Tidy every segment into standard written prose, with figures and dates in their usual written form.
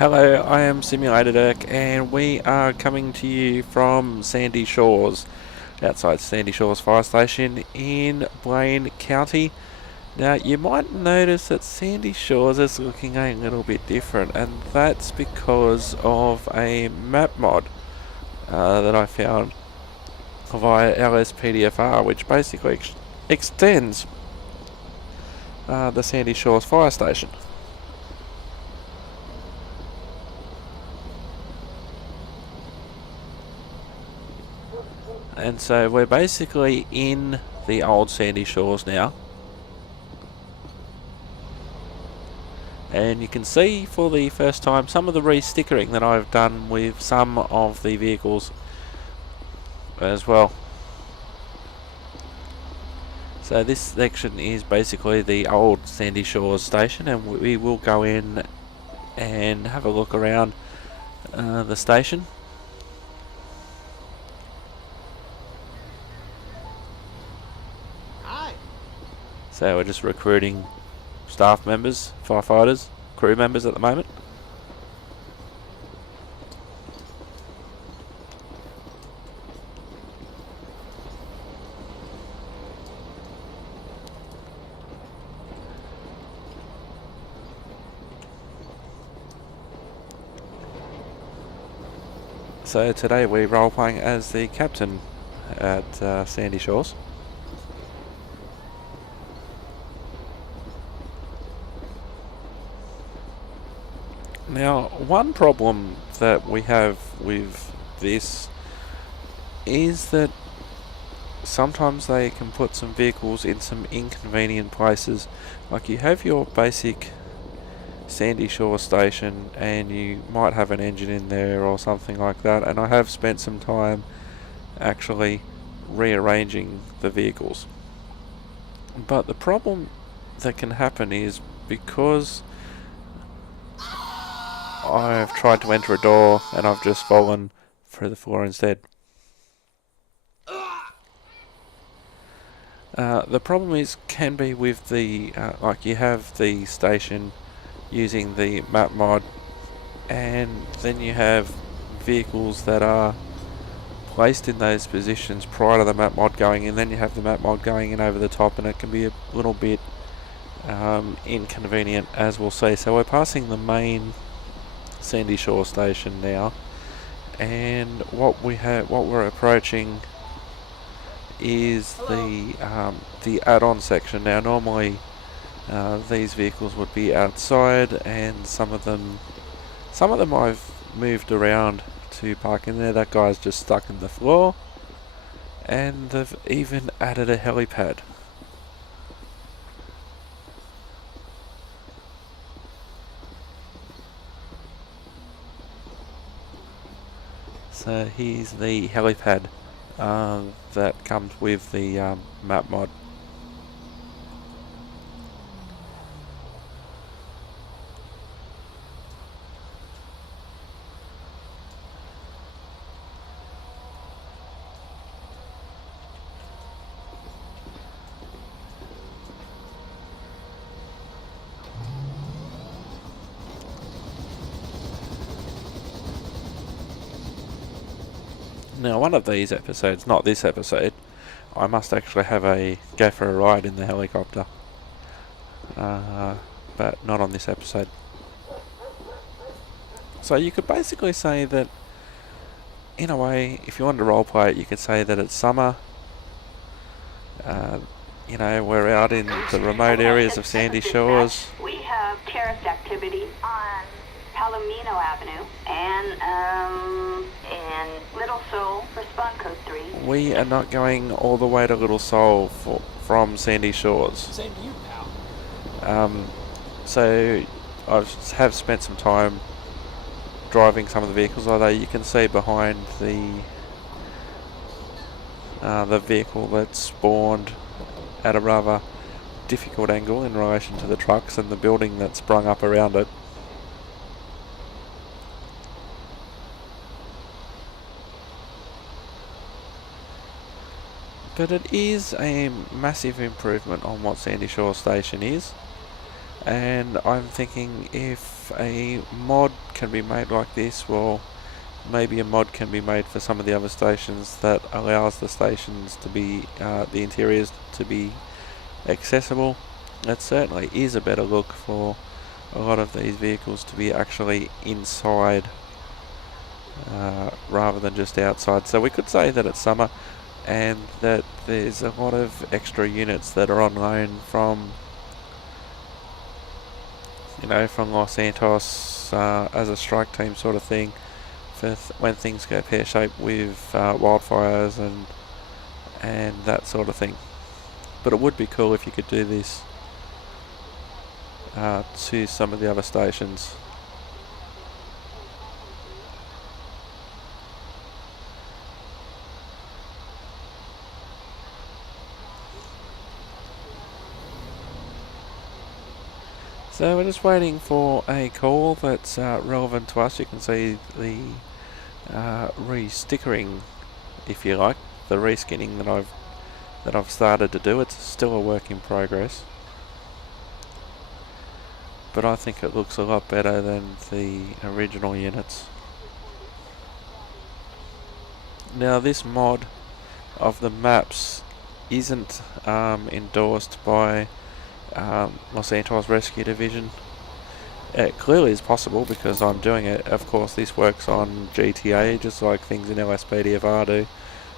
Hello, I am Simulator Dirk, and we are coming to you from Sandy Shores, outside Sandy Shores Fire Station in Blaine County. Now, you might notice that Sandy Shores is looking a little bit different, and that's because of a map mod that I found via LSPDFR, which basically extends the Sandy Shores Fire Station. And so we're basically in the old Sandy Shores now. And you can see for the first time some of the re-stickering that I've done with some of the vehicles as well. So this section is basically the old Sandy Shores station, and we will go in and have a look around the station. So we're just recruiting staff members, firefighters, crew members at the moment. So today we're role playing as the captain at Sandy Shores. Now, one problem that we have with this is that sometimes they can put some vehicles in some inconvenient places. Like, you have your basic Sandy Shore station and you might have an engine in there or something like that, and I have spent some time actually rearranging the vehicles. But the problem that can happen is, because I've tried to enter a door and I've just fallen through the floor instead. The problem can be with the like, you have the station using the map mod, and then you have vehicles that are placed in those positions prior to the map mod going in, then you have the map mod going in over the top, and it can be a little bit inconvenient, as we'll see. So we're passing the main Sandy Shore station now, and what we're approaching is the add-on section. Now, normally these vehicles would be outside, and some of them I've moved around to park in there. That guy's just stuck in the floor, and they've even added a helipad. So here's the helipad that comes with the map mod. Now, one of these episodes, not this episode, I must actually go for a ride in the helicopter, but not on this episode. So you could basically say that, in a way, if you wanted to roleplay it, you could say that it's summer. You know, we're out in the remote areas of Sandy Shores. We have terrorist activity on Palomino Avenue and Little Seoul, respond code 3. We are not going all the way to Little Seoul from Sandy Shores. Same to you, pal. So I have spent some time driving some of the vehicles, although you can see behind the vehicle that spawned at a rather difficult angle in relation to the trucks and the building that sprung up around it. But it is a massive improvement on what Sandy Shore Station is. And I'm thinking if a mod can be made like this, well, maybe a mod can be made for some of the other stations that allows the stations to be, the interiors to be accessible. It certainly is a better look for a lot of these vehicles to be actually inside rather than just outside. So we could say that it's summer and that there's a lot of extra units that are on loan from, you know, from Los Santos as a strike team sort of thing for when things go pear-shaped with wildfires and that sort of thing. But it would be cool if you could do this to some of the other stations. So we're just waiting for a call that's relevant to us. You can see the re-stickering, if you like, the reskinning that I've started to do. It's still a work in progress, but I think it looks a lot better than the original units. Now this mod of the maps isn't endorsed by Los Santos Rescue Division. It clearly is possible because I'm doing it. Of course, this works on GTA just like things in LSPDFR do.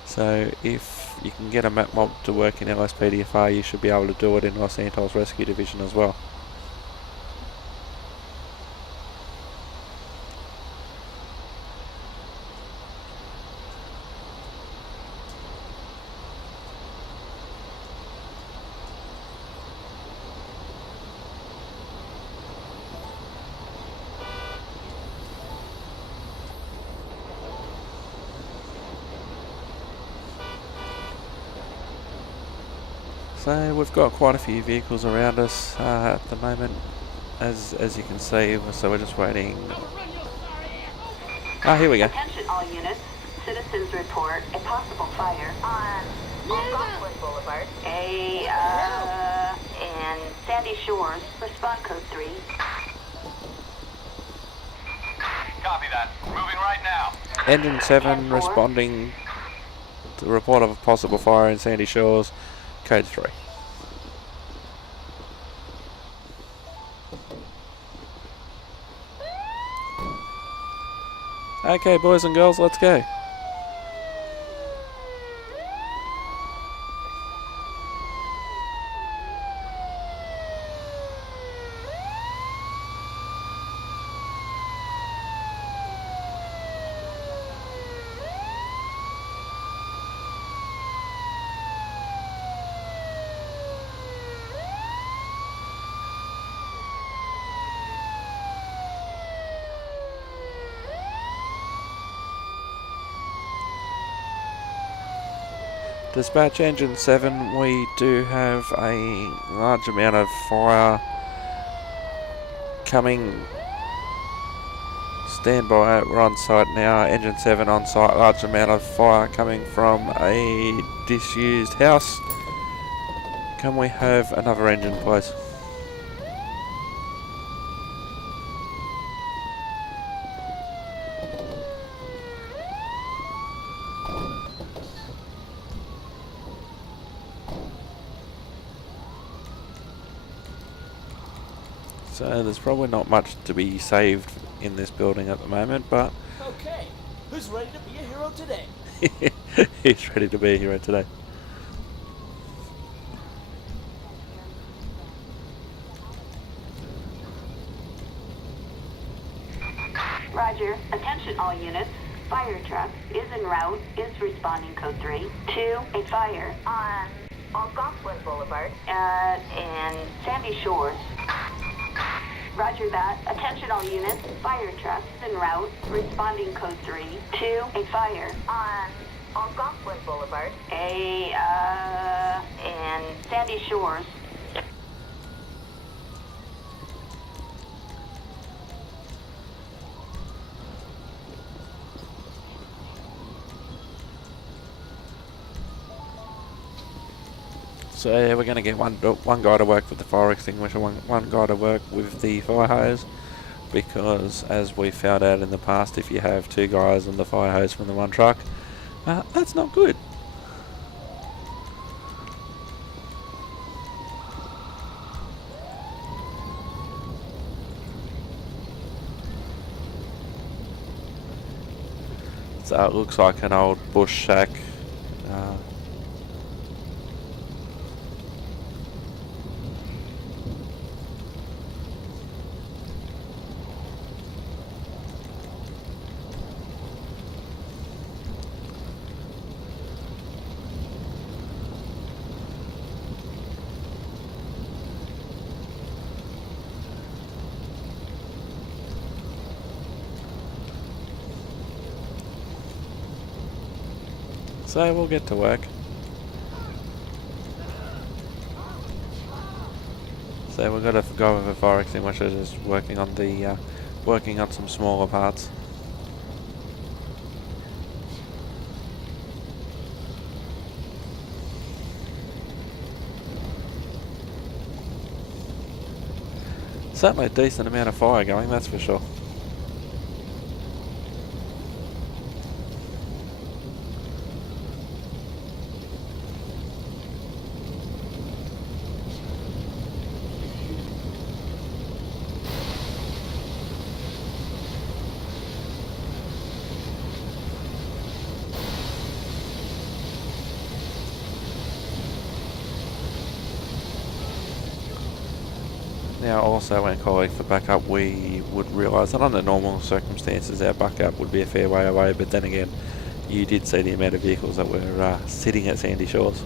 So if you can get a map mod to work in LSPDFR, you should be able to do it in Los Santos Rescue Division as well. So we've got quite a few vehicles around us at the moment, as you can see. So we're just waiting. Ah, here we go. Attention all units. Citizens report a possible fire on Algonquin Boulevard, and Sandy Shores. Respond code 3. Copy that. Moving right now. Engine 7 responding to the report of a possible fire in Sandy Shores. Code 3. Okay, boys and girls, let's go. Dispatch Engine 7, we do have a large amount of fire coming. Stand by, we're on site now. Engine 7 on site, large amount of fire coming from a disused house. Can we have another engine, please? So there's probably not much to be saved in this building at the moment, but Okay, who's ready to be a hero today? he's ready to be a hero today. Roger. Attention all units. Fire truck is en route. Is responding code 3 to a fire on Algonquin Boulevard and Sandy Shores. Roger that. Attention all units. Fire truck is en route. Responding code 3 to a fire on Algonquin Boulevard and Sandy Shores. So yeah, we're going to get one guy to work with the fire extinguisher, one guy to work with the fire hose, because as we found out in the past, if you have two guys on the fire hose from the one truck, that's not good. So it looks like an old bush shack. So we'll get to work. So we've got a guy with a fire extinguisher just working on the working on some smaller parts. Certainly a decent amount of fire going, that's for sure. Now also when calling for backup, we would realise that under normal circumstances our backup would be a fair way away, but then again you did see the amount of vehicles that were sitting at Sandy Shores.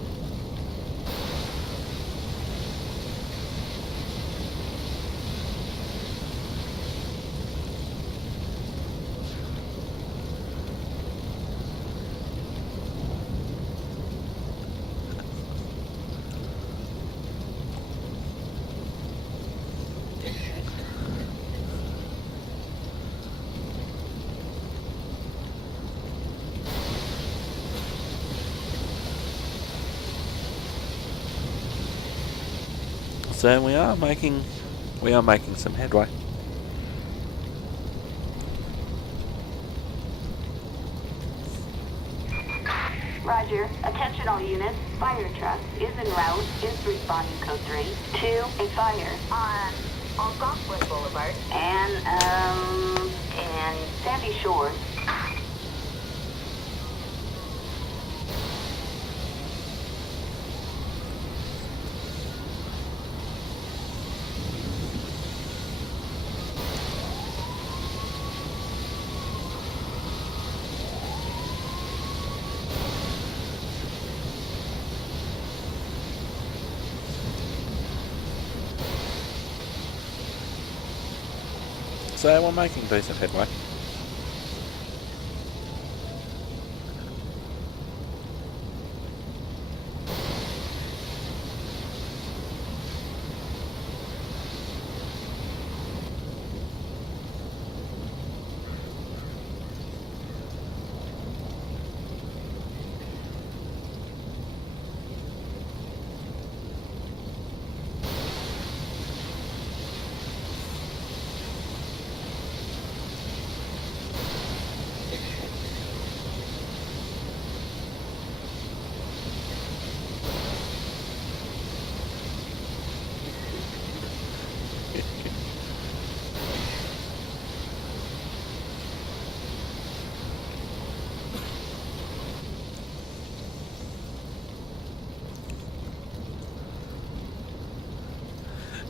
So we are making some headway. Roger. Attention all units. Fire truck is en route. Is responding code 3 to a fire on Algonquin Boulevard and Sandy Shores. So we're making decent headway.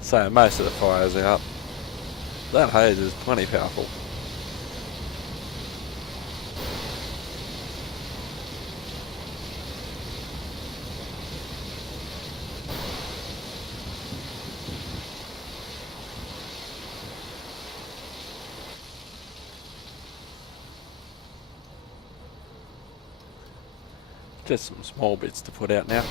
So most of the fires are up. That hose is plenty powerful. Just some small bits to put out now.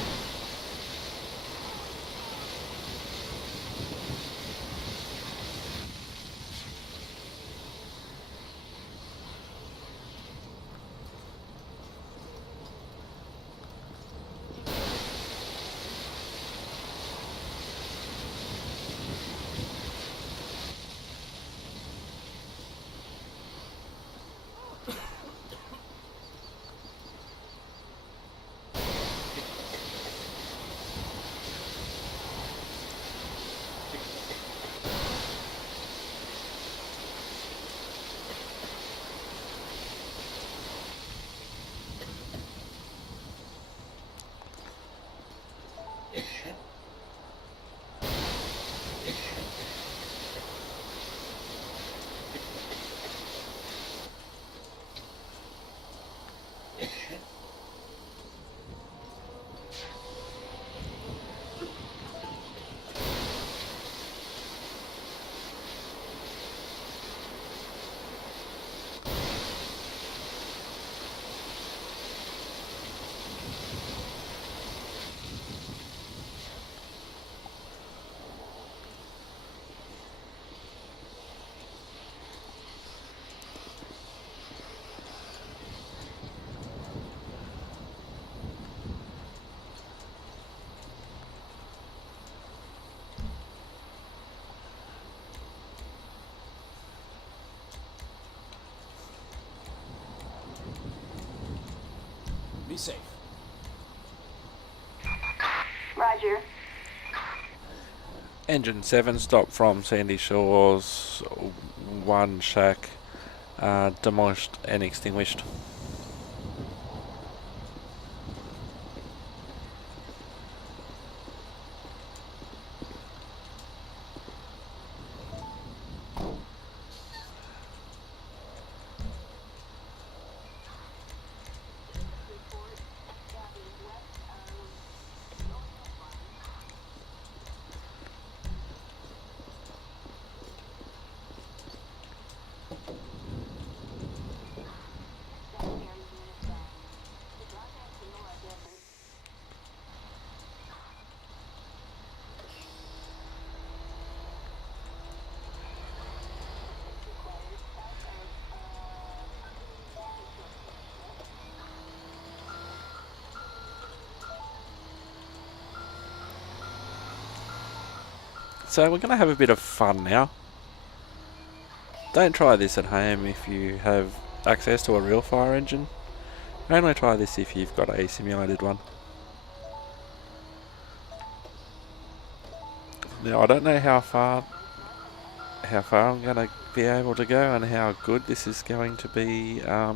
Be safe. Roger. Engine 7 stopped from Sandy Shores. One shack demolished and extinguished. So we're going to have a bit of fun now. Don't try this at home if you have access to a real fire engine. Only try this if you've got a simulated one. Now I don't know how far I'm going to be able to go and how good this is going to be. But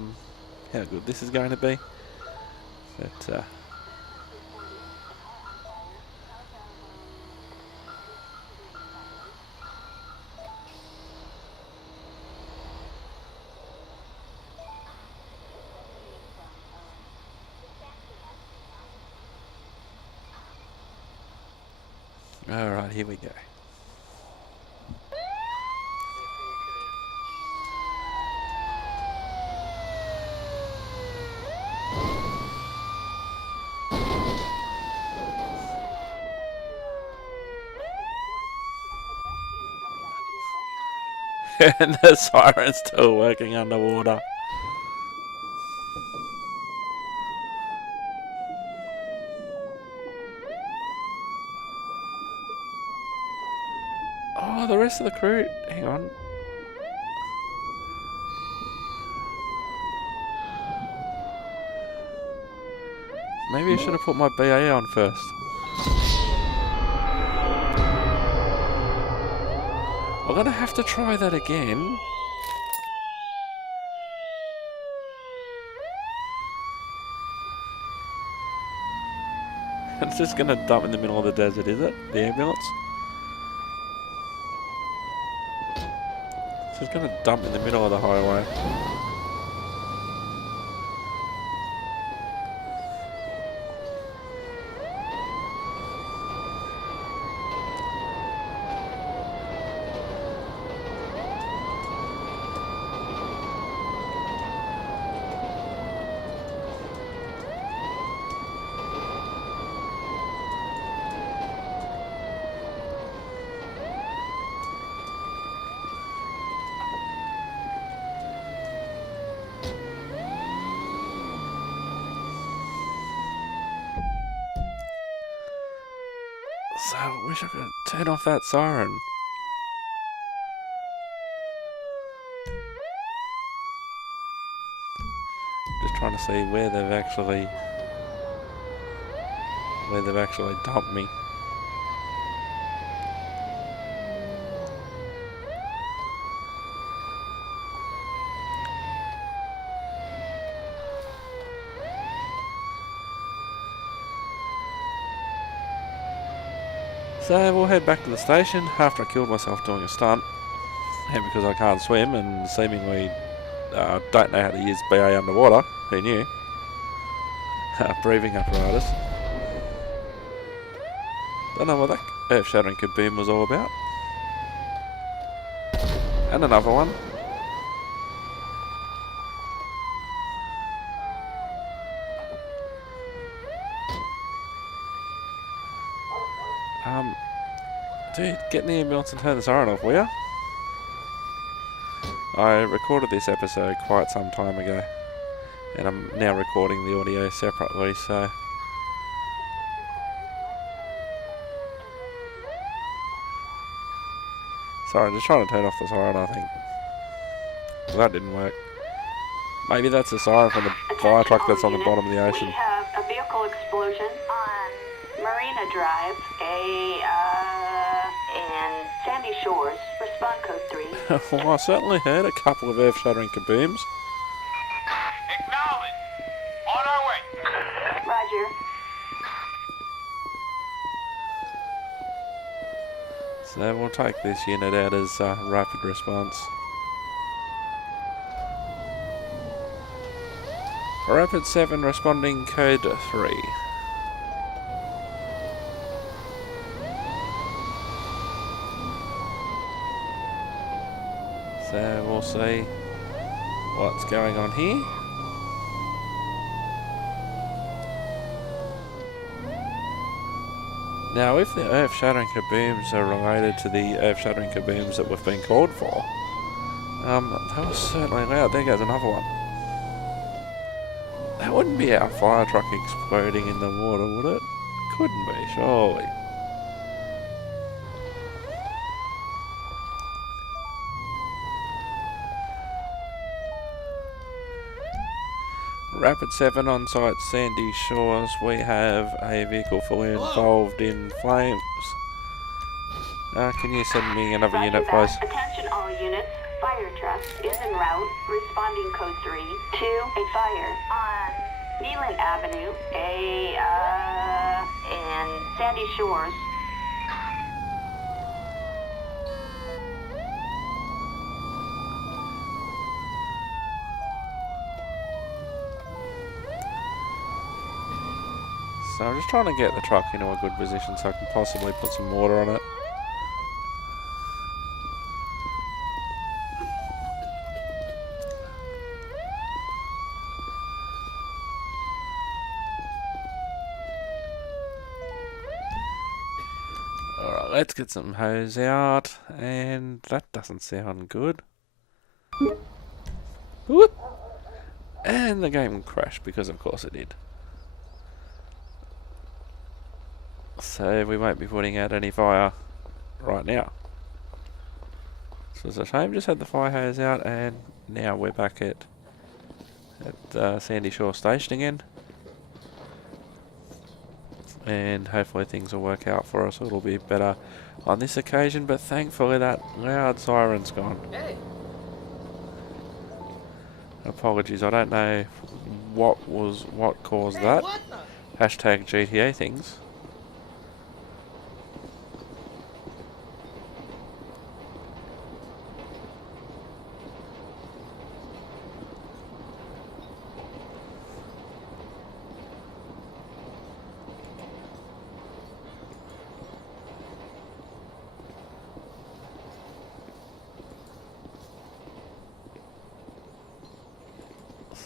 alright, here we go. And the siren's still working underwater. Oh, the rest of the crew. Hang on. Maybe I should have put my BA on first. I'm gonna have to try that again. It's just gonna dump in the middle of the desert, is it? The ambulance? It's just gonna dump in the middle of the highway. So, I wish I could turn off that siren. Just trying to see where they've actually dumped me. So we'll head back to the station after I killed myself doing a stunt. And because I can't swim and seemingly don't know how to use BA underwater. Who knew? Breathing apparatus. Don't know what that earth-shattering kaboom was all about. And another one. Dude, get in the ambulance and turn the siren off, will ya? I recorded this episode quite some time ago, and I'm now recording the audio separately, so... Sorry, I'm just trying to turn off the siren, I think. Well, that didn't work. Maybe that's a siren from the fire truck that's on the bottom of the ocean. We have a vehicle explosion on Marina Drive, in Sandy Shores. Respond code 3. Well, I certainly heard a couple of earth-shattering kabooms. Acknowledge. On our way. Roger. So we'll take this unit out as rapid response. Rapid 7 responding code 3. So we'll see what's going on here. Now, if the earth-shattering kabooms are related to the earth-shattering kabooms that we've been called for, that was certainly loud. There goes another one. That wouldn't be our fire truck exploding in the water, would it? Couldn't be, surely. Rapid 7 on site Sandy Shores. We have a vehicle fully involved in flames. Can you send me another Roger unit, that. please? Attention all units. Fire truck is en route. Responding code 3 to a fire on Neelan Avenue, in Sandy Shores. So I'm just trying to get the truck into a good position so I can possibly put some water on it. Alright, let's get some hose out, and that doesn't sound good. Whoop! And the game crashed, because of course it did. So we won't be putting out any fire right now. So it's a shame, just had the fire hose out, and now we're back at Sandy Shore Station again. And hopefully things will work out for us. It'll be better on this occasion, but thankfully that loud siren's gone. Hey. Apologies, I don't know what caused that. What the? Hashtag GTA things.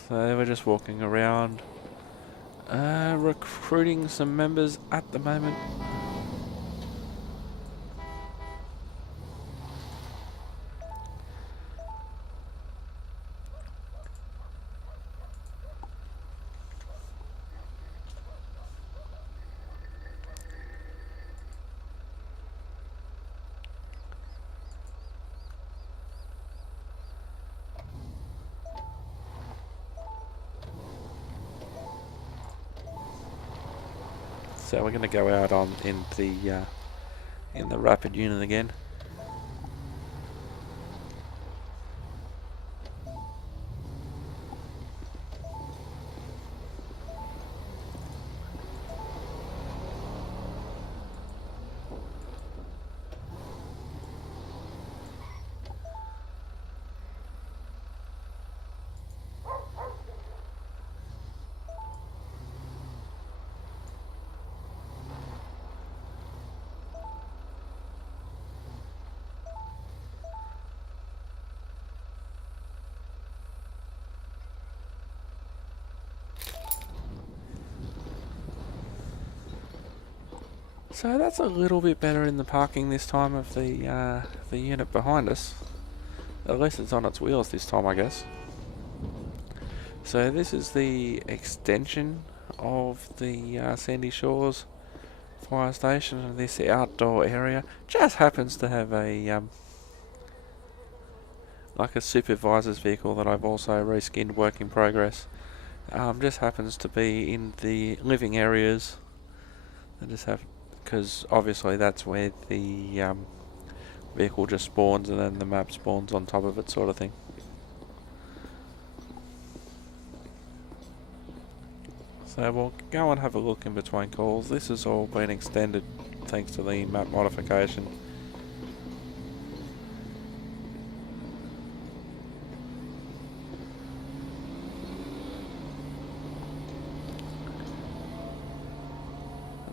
So we're just walking around, recruiting some members at the moment. So we're going to go out in the rapid unit again. So that's a little bit better in the parking this time of the unit behind us. At least it's on its wheels this time, I guess. So this is the extension of the Sandy Shores Fire Station, and this outdoor area just happens to have a like a supervisor's vehicle that I've also reskinned, work in progress. Just happens to be in the living areas. I just have, because obviously that's where the vehicle just spawns and then the map spawns on top of it, sort of thing. So we'll go and have a look in between calls. This has all been extended thanks to the map modification.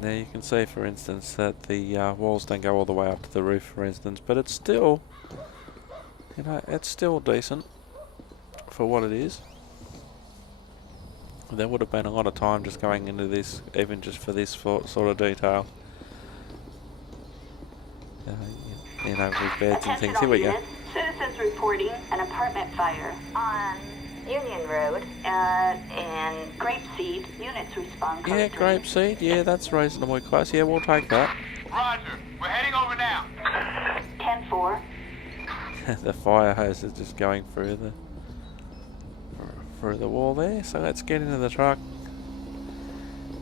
Now you can see, for instance, that the walls don't go all the way up to the roof, for instance, but it's still, you know, it's still decent for what it is. There would have been a lot of time just going into this, even just for this sort of detail. You know, with beds and things. Here we go. Citizens reporting an apartment fire on Union Road and Grapeseed. Units respond. Yeah, Grapeseed. Yeah, that's reasonably close. Yeah, we'll take that. Roger. We're heading over now. 10-4. The fire hose is just going through the wall there. So let's get into the truck.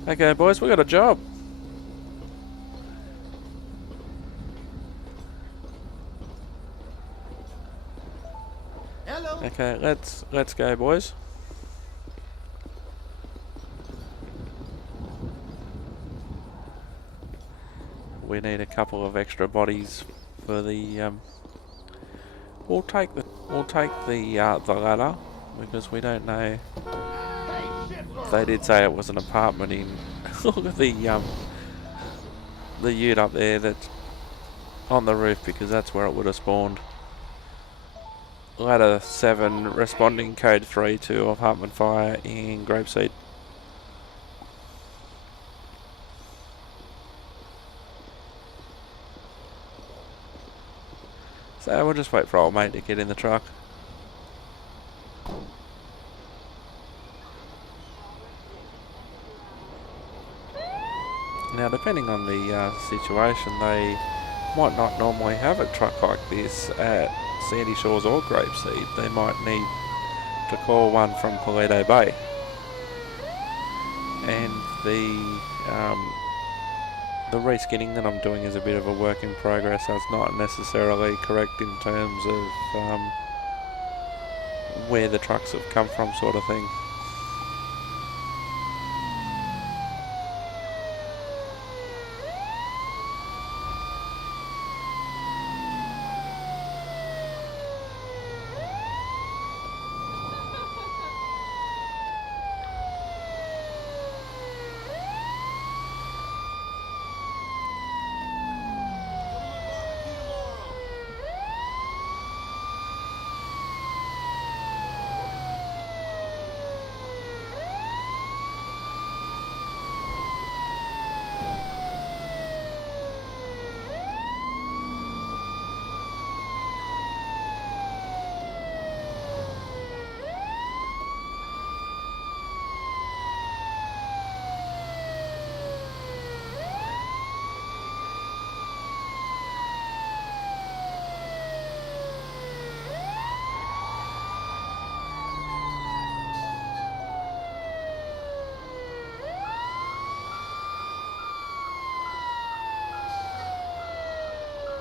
Okay, boys, we got a job. Hello. Okay, let's go, boys. We need a couple of extra bodies for the we'll take the ladder, because we don't know. They did say it was an apartment in look at the ute up there that's on the roof, because that's where it would have spawned. Ladder 7 responding code 3 to apartment fire in Grapeseed. So we'll just wait for old mate to get in the truck. Now, depending on the situation, they might not normally have a truck like this at Sandy Shores or Grapeseed. They might need to call one from Paleto Bay. And the reskinning that I'm doing is a bit of a work in progress, so it's not necessarily correct in terms of where the trucks have come from, sort of thing.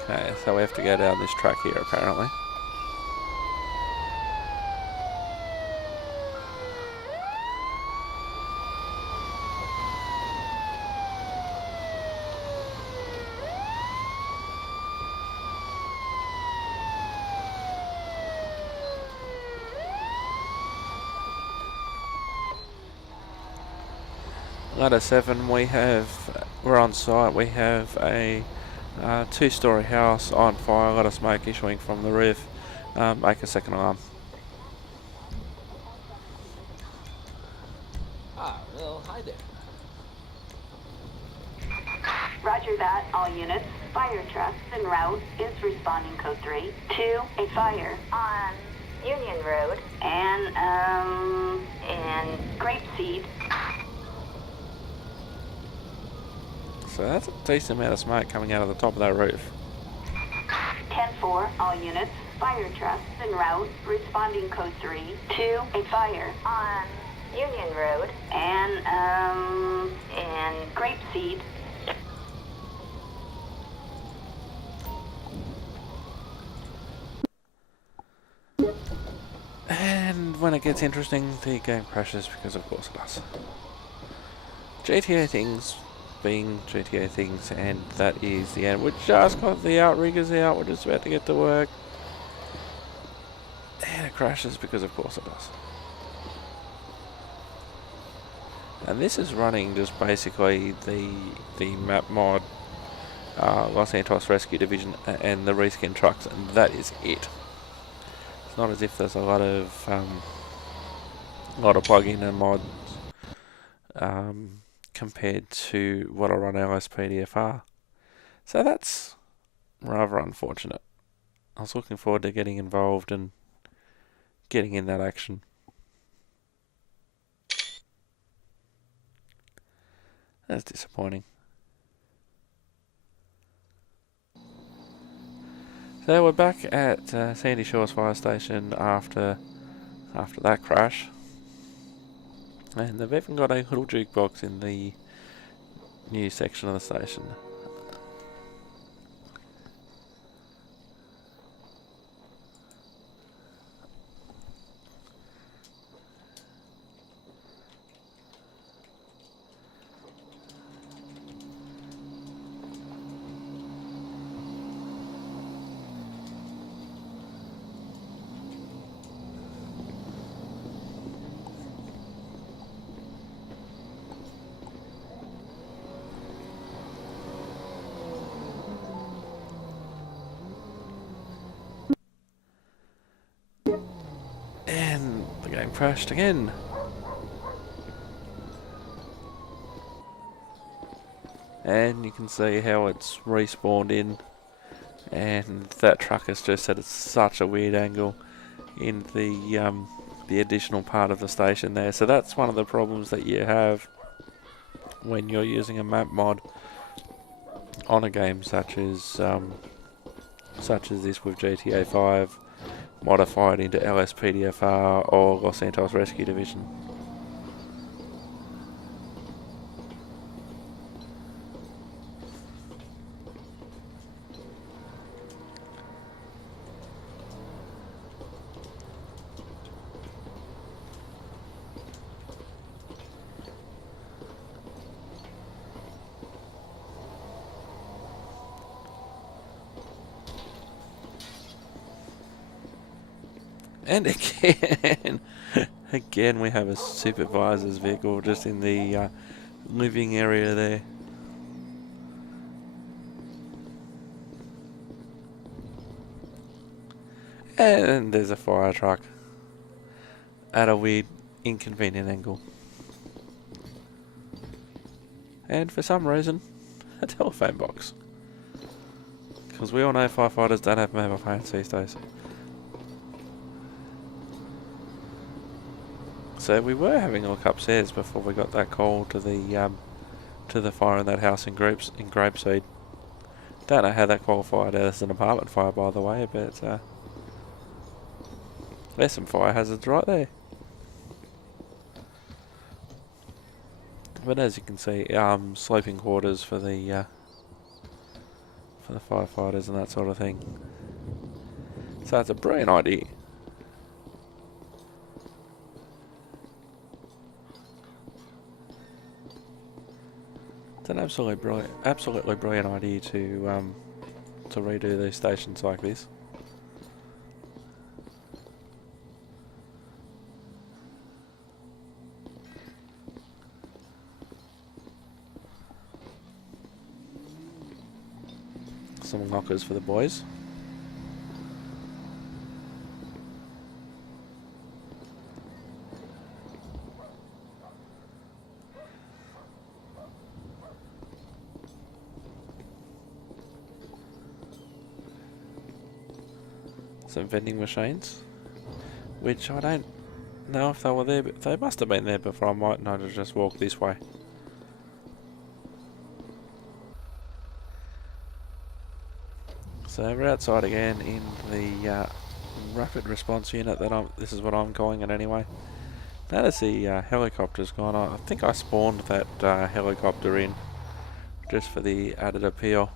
Okay, so we have to go down this track here, apparently. Ladder 7, we're on site. We have a two-story house on fire, a lot of smoke issuing from the roof. Make a second alarm. Ah, well, hi there. Roger. Roger that, all units. Fire truck en route is responding code 3 to a fire on Union Road and Grapeseed. So that's a decent amount of smoke coming out of the top of that roof. 10-4, all units. Fire truck en route, responding code 3 to a fire on Union Road and Grapeseed. And when it gets interesting, the game crashes because of course it does. GTA things being GTA things, and that is the end. We just got the outriggers out, we're just about to get to work. And it crashes because of course it does. And this is running just basically the map mod, Los Santos Rescue Division and the reskin trucks, and that is it. It's not as if there's a lot of plugin and mods compared to what I run LSPDFR. So that's rather unfortunate. I was looking forward to getting involved and getting in that action. That's disappointing. So we're back at Sandy Shores Fire Station after that crash. And they've even got a little jukebox in the new section of the station. And the game crashed again. And you can see how it's respawned in, and that truck has just at such a weird angle in the additional part of the station there. So that's one of the problems that you have when you're using a map mod on a game such as this with GTA 5 modified into LSPDFR or Los Santos Rescue Division. And again we have a supervisor's vehicle just in the living area there. And there's a fire truck at a weird, inconvenient angle. And for some reason, a telephone box. Because we all know firefighters don't have mobile phones these days. So we were having a look upstairs before we got that call to the fire in that house in Grapeseed. Don't know how that qualified as an apartment fire, by the way, but there's some fire hazards right there. But as you can see, sleeping quarters for the firefighters and that sort of thing. So it's a brilliant idea. It's an absolutely brilliant idea to redo these stations like this. Some lockers for the boys. some vending machines, which I don't know if they were there, but they must have been there before. I might not have just walked this way. So we're outside again in the rapid response unit that this is what I'm calling it anyway. Notice the helicopter's gone on. I think I spawned that helicopter in just for the added appeal.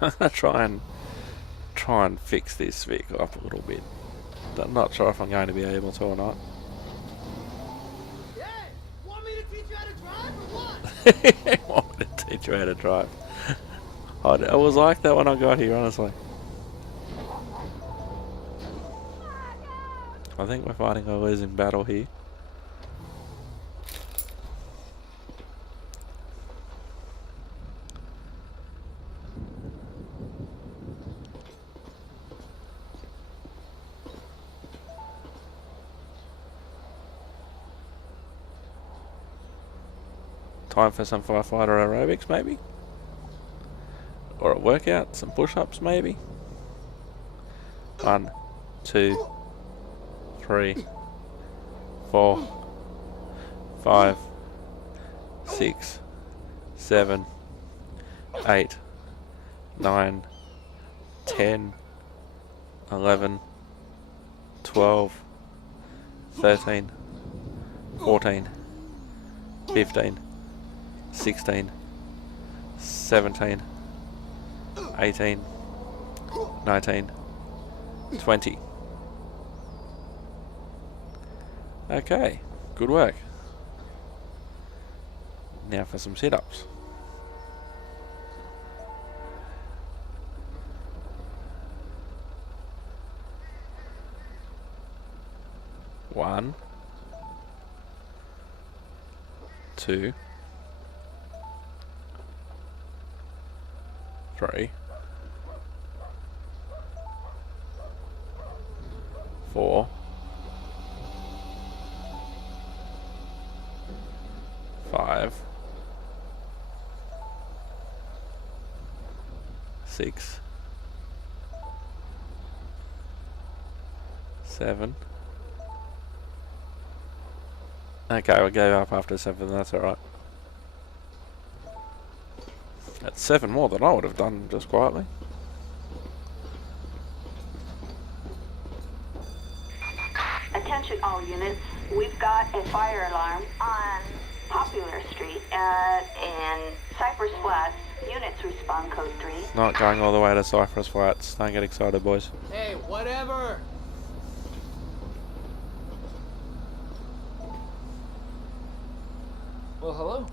I'm gonna try and fix this vehicle up a little bit. I'm not sure if I'm going to be able to or not. Hey, want me to teach you how to drive or what? Want me to teach you how to drive? I was like that when I got here, honestly. I think we're fighting a losing battle here. Time for some firefighter aerobics, maybe? Or a workout, some push-ups, maybe? 1, 2, 3, 4, 5, 6, 7, 8, 9, 10, 11, 12, 13, 14, 15, 16, 17, 18, 19, 20. Okay, good work. Now for some sit-ups. One, 2, 3, 4, 5, 6, 7. Okay, we gave up after 7, that's alright. That's 7 more than I would have done just quietly. Attention all units, we've got a fire alarm on Popular Street in Cypress Flats. Units respond code 3. Not going all the way to Cypress Flats. Don't get excited, boys. Hey, whatever. Well, hello.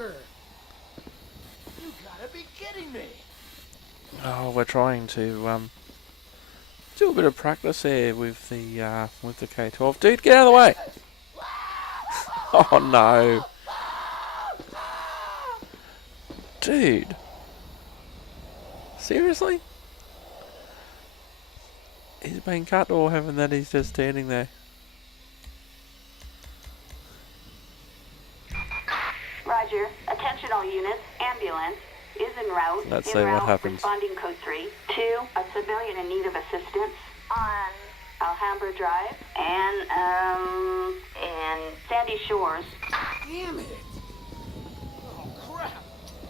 soccer. You gotta be kidding me. Oh, we're trying to do a bit of practice here with the K12. Dude, get out of the way! Oh no, dude. Seriously? He's been cut, or having that he's just standing there. Roger. Attention all units. Ambulance is en route. Let's en see what route, happens. Responding code 3. 2. A civilian in need of assistance on Alhambra Drive and Sandy Shores. Damn it. Oh, crap.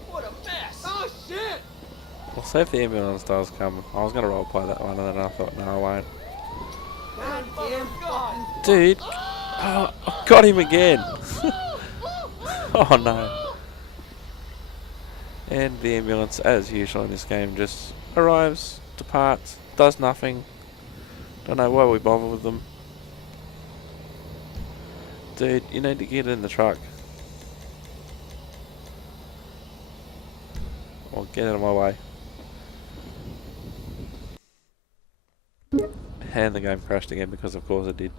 What a mess. Oh, shit. We'll see if the ambulance does come. I was going to roleplay that one, and then I thought, no, I won't. God damn God. Dude, oh, I got him again. Oh no. And the ambulance, as usual in this game, just arrives, departs, does nothing. Don't know why we bother with them. Dude, you need to get in the truck. Or get out of my way. And the game crashed again, because of course it did.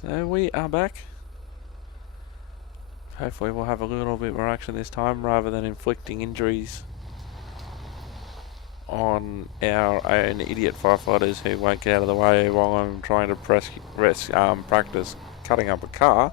So we are back. Hopefully we'll have a little bit more action this time, rather than inflicting injuries on our own idiot firefighters who won't get out of the way while I'm trying to practice cutting up a car.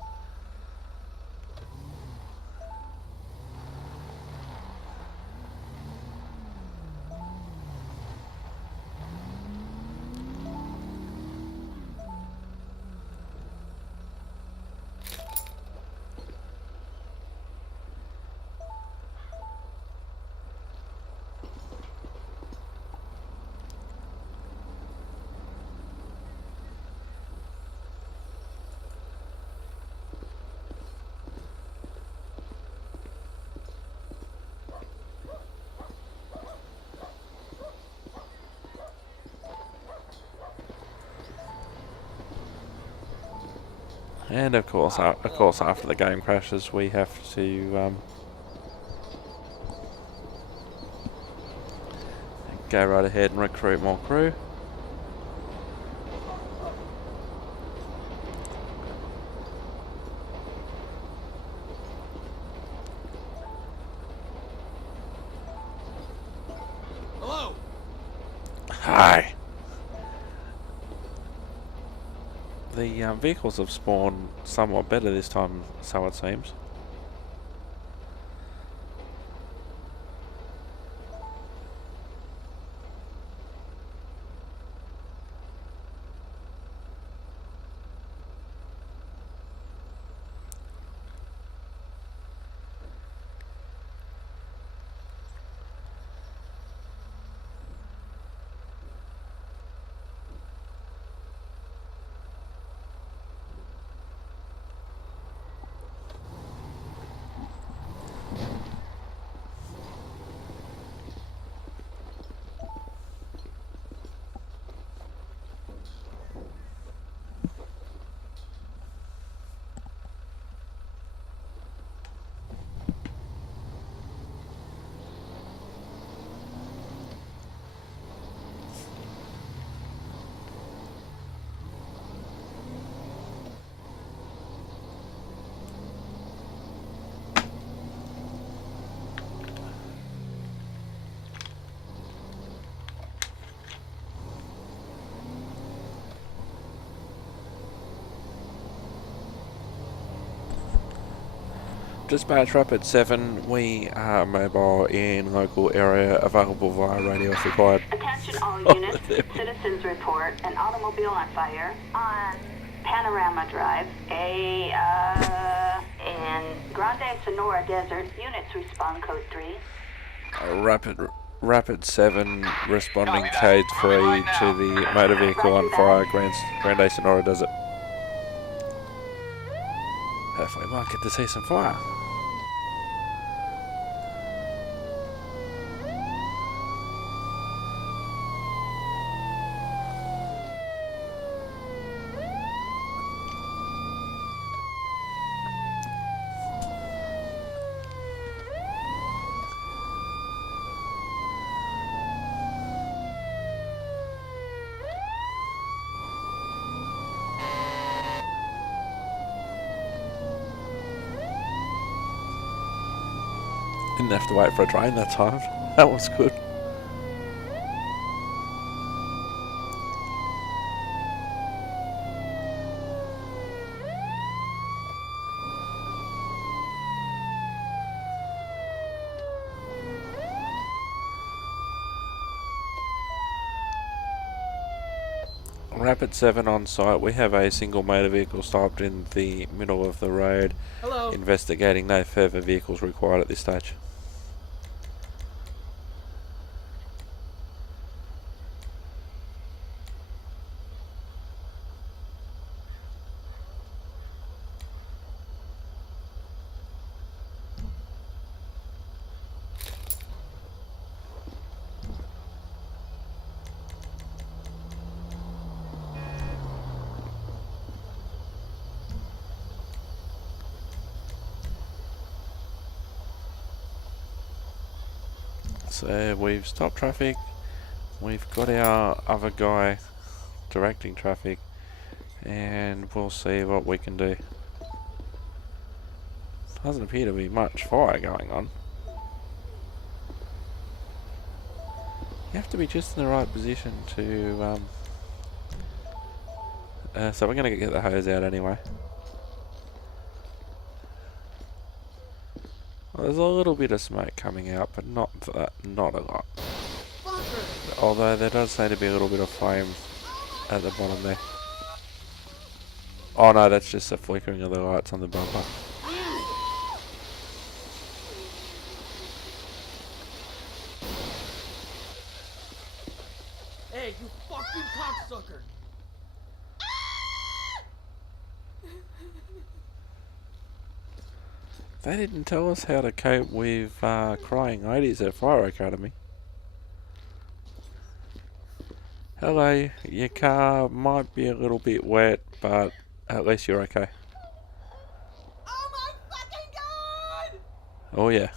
And of course, after the game crashes, we have to go right ahead and recruit more crew. Hello. Hi. The vehicles have spawned somewhat better this time, so it seems. Dispatch Rapid 7, we are mobile in local area, available via radio if required. Attention all units. Citizens report an automobile on fire on Panorama Drive, in Grande Sonora Desert. Units respond code 3. Rapid 7 responding code 3 to the motor vehicle on fire, Grande Sonora Desert. if we might get to see some fire. Didn't have to wait for a train that time. That was good. Rapid 7 on site. We have a single motor vehicle stopped in the middle of the road. Hello. Investigating. No further vehicles required at this stage. So we've stopped traffic. We've got our other guy directing traffic, and we'll see what we can do. Doesn't appear to be much fire going on. You have to be just in the right position to so we're going to get the hose out anyway. Well, there's a little bit of smoke coming out, but not a lot. Although there does seem to be a little bit of flame at the bottom there. Oh no, that's just the flickering of the lights on the bumper. Hey, you fucking cocksucker! They didn't tell us how to cope with crying ladies at Fire Academy. Hello, your car might be a little bit wet, but at least you're okay. Oh my fucking god! Oh yeah.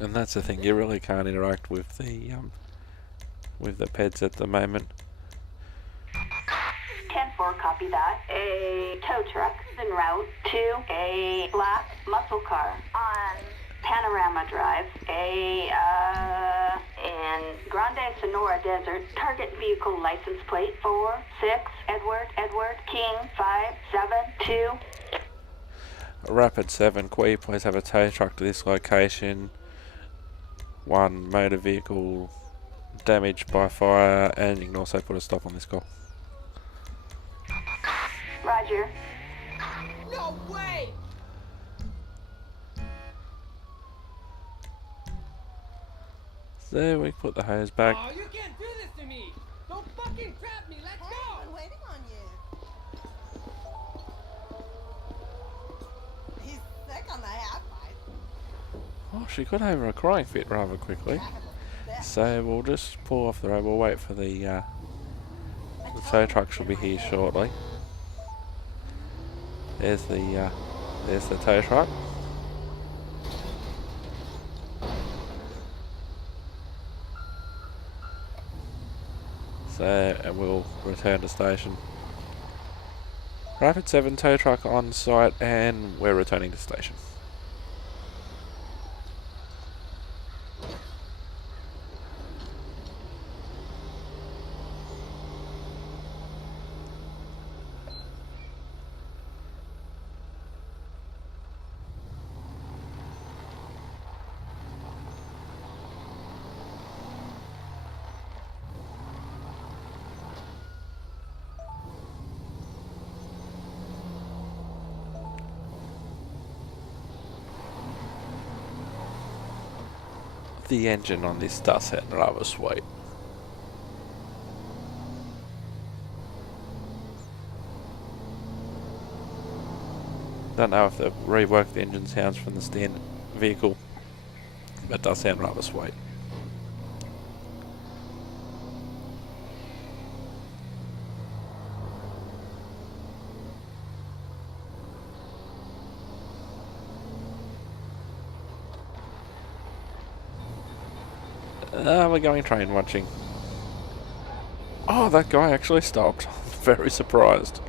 And that's the thing, you really can't interact with the pets at the moment. 10-4, copy that. A tow truck is en route to a black muscle car on Panorama Drive, in Grande Sonora Desert. Target vehicle license plate 46 Edward King 572. Rapid 7, Quay, please have a tow truck to this location. 1 motor vehicle damaged by fire, and you can also put a stop on this call. Roger. No way! So we put the hose back. Oh, you can't do this to me! Don't fucking trap me! Let's Hey, go! I'm waiting on you. He's sick on the half-pipe. Oh, she got over a crying fit rather quickly. So we'll just pull off the road. We'll wait for the tow truck should be here shortly. There's the tow truck. So and we'll return to station. Rapid 7 tow truck on site, and we're returning to station. The engine on this does sound rather sweet. Don't know if they've reworked the engine sounds from the standard vehicle. That does sound rather sweet. We're going train watching. Oh, that guy actually stopped. Very surprised.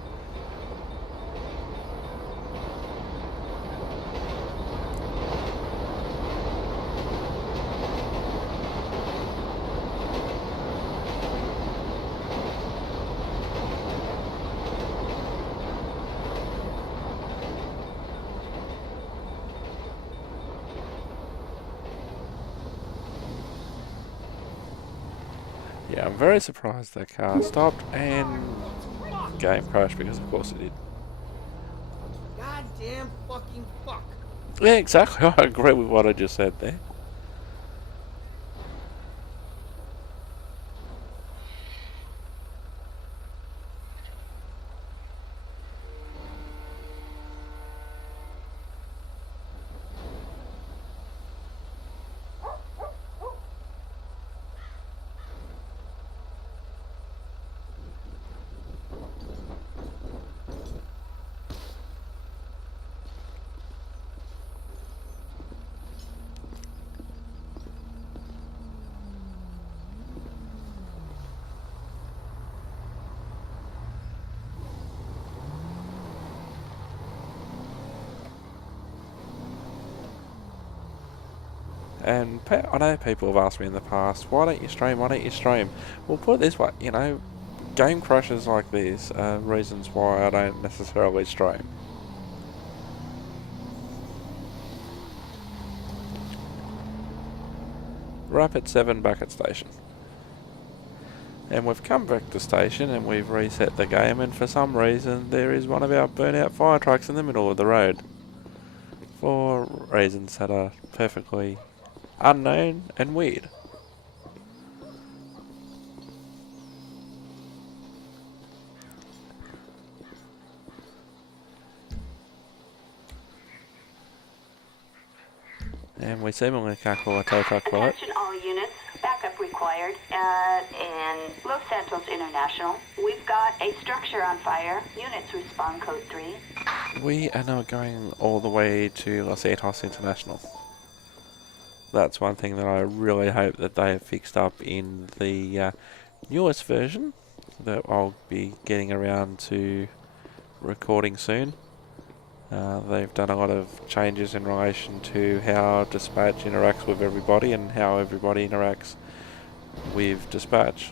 Yeah, I'm very surprised that car stopped and game crashed, because of course it did. Goddamn fucking fuck. Yeah, exactly. I agree with what I just said there. And I know people have asked me in the past, why don't you stream, why don't you stream? Well, put it this way, you know, game crashes like this are reasons why I don't necessarily stream. Rapid 7 back at station. And we've come back to station and we've reset the game, and for some reason there is one of our burnout fire trucks in the middle of the road. For reasons that are perfectly unknown and weird. And we seemingly can't call a tow truck for it. Attention all units, backup required. In Los Santos International, we've got a structure on fire. Units respond code 3. We are now going all the way to Los Santos International. That's one thing that I really hope that they have fixed up in the newest version that I'll be getting around to recording soon. They've done a lot of changes in relation to how dispatch interacts with everybody and how everybody interacts with dispatch.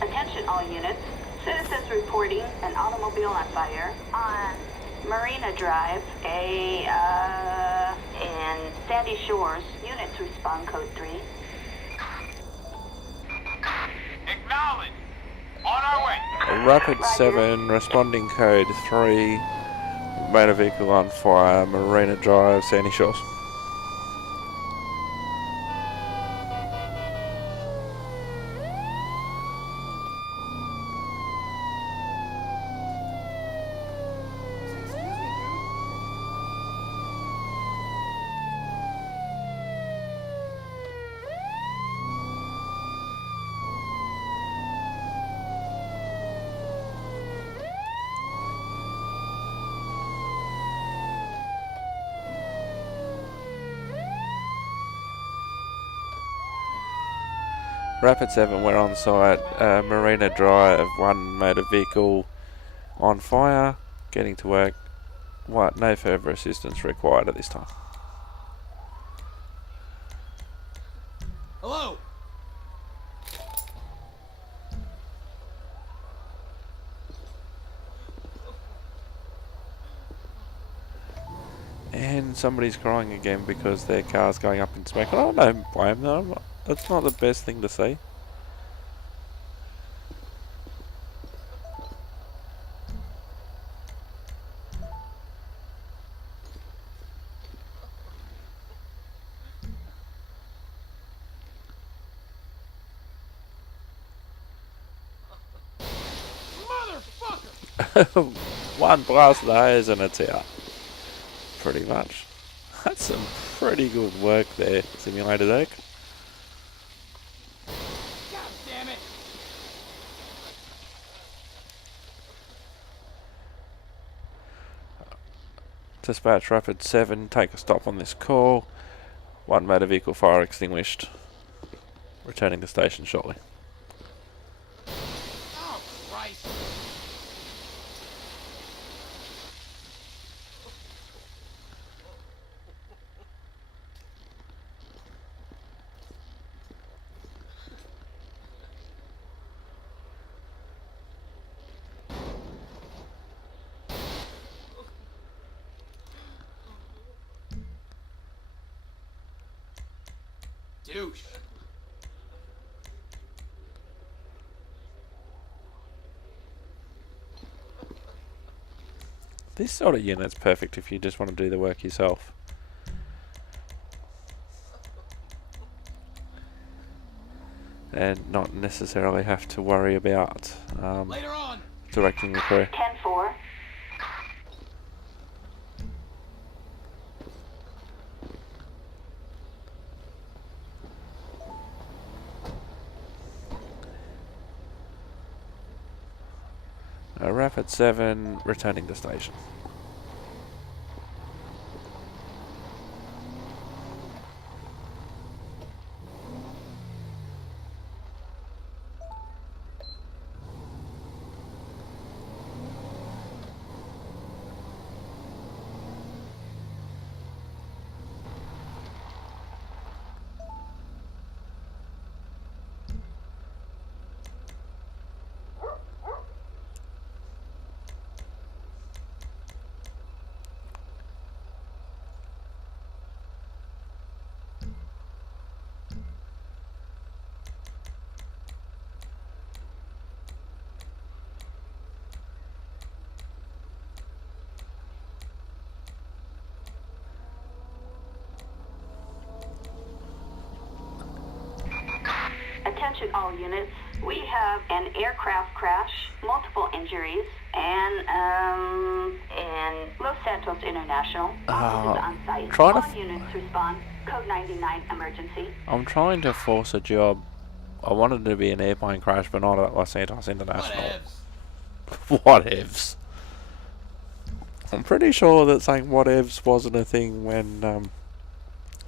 Attention all units. Citizens reporting an automobile on fire on Marina Drive, in Sandy Shores. Units respond code 3. Acknowledge. On our way. Rapid 7, responding code 3, motor vehicle on fire, Marina Drive, Sandy Shores. Rapid 7, we're on site. Marina Drive, one motor vehicle on fire. Getting to work. What? No further assistance required at this time. Hello? And somebody's crying again because their car's going up in smoke. I don't blame them. That's not the best thing to see. Motherfucker! One blast of the hose and it's out. Pretty much. That's some pretty good work there, Simulator Deck. God damn it! Dispatch Rapid 7, take a stop on this call. One motor vehicle fire extinguished. Returning to station shortly. Oh, Christ! Douche. This sort of unit's perfect if you just want to do the work yourself. And not necessarily have to worry about Later on. directing the crew. 10-4. Rapid 7, returning to station. Attention all units. We have an aircraft crash, multiple injuries, and Los Santos International. Officers on site. trying to All units respond. Code 99 emergency. I'm trying to force a job. I wanted to be an airplane crash, but not at Los Santos International. Whatevs. I'm pretty sure that saying whatevs wasn't a thing when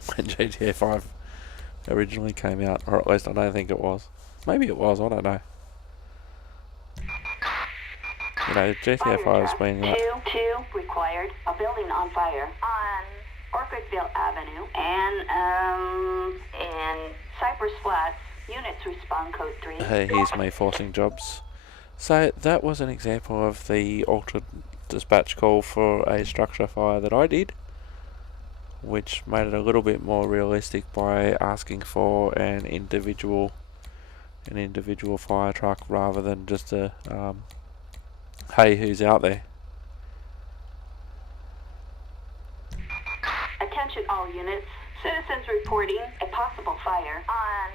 GTA 5 originally came out, or at least I don't think it was. Maybe it was, I don't know. You know, GTA 5 has been out. 2 required. A building on fire on Orchardville Avenue and Cypress Flats. Units respond code 3. Hey, here's me forcing jobs. So that was an example of the altered dispatch call for a structure fire that I did, which made it a little bit more realistic by asking for an individual fire truck rather than just a hey, who's out there. Attention all units. Citizens reporting a possible fire on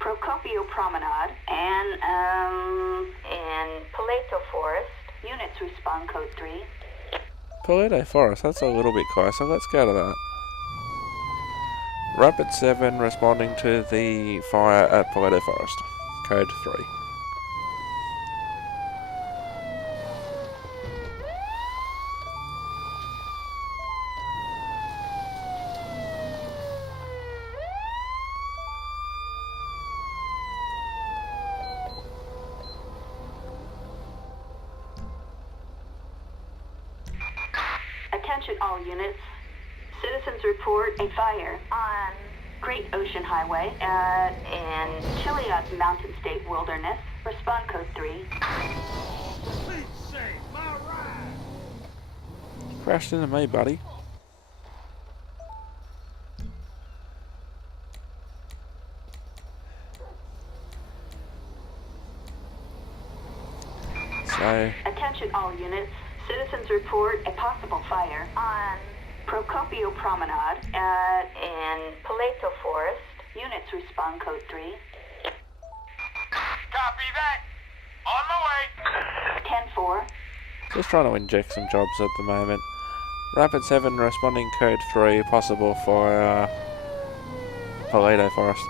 Procopio Promenade and Paleto Forest. Units respond code 3. Paleto Forest, that's a little bit closer. Let's go to that. Rapid 7 responding to the fire at Paleto Forest. Code 3. Attention all units. Citizens report a fire on Great Ocean Highway in Chilliwack Mountain State Wilderness. Respond code 3. Please save my ride. Crashed into me, buddy. So, Attention all units. Citizens report a possible fire on Procopio Promenade in Paleto Forest. Units respond code 3. Copy that. On my way. 10-4. just trying to inject some jobs at the moment. Rapid 7 responding code 3, possible for Paleto Forest.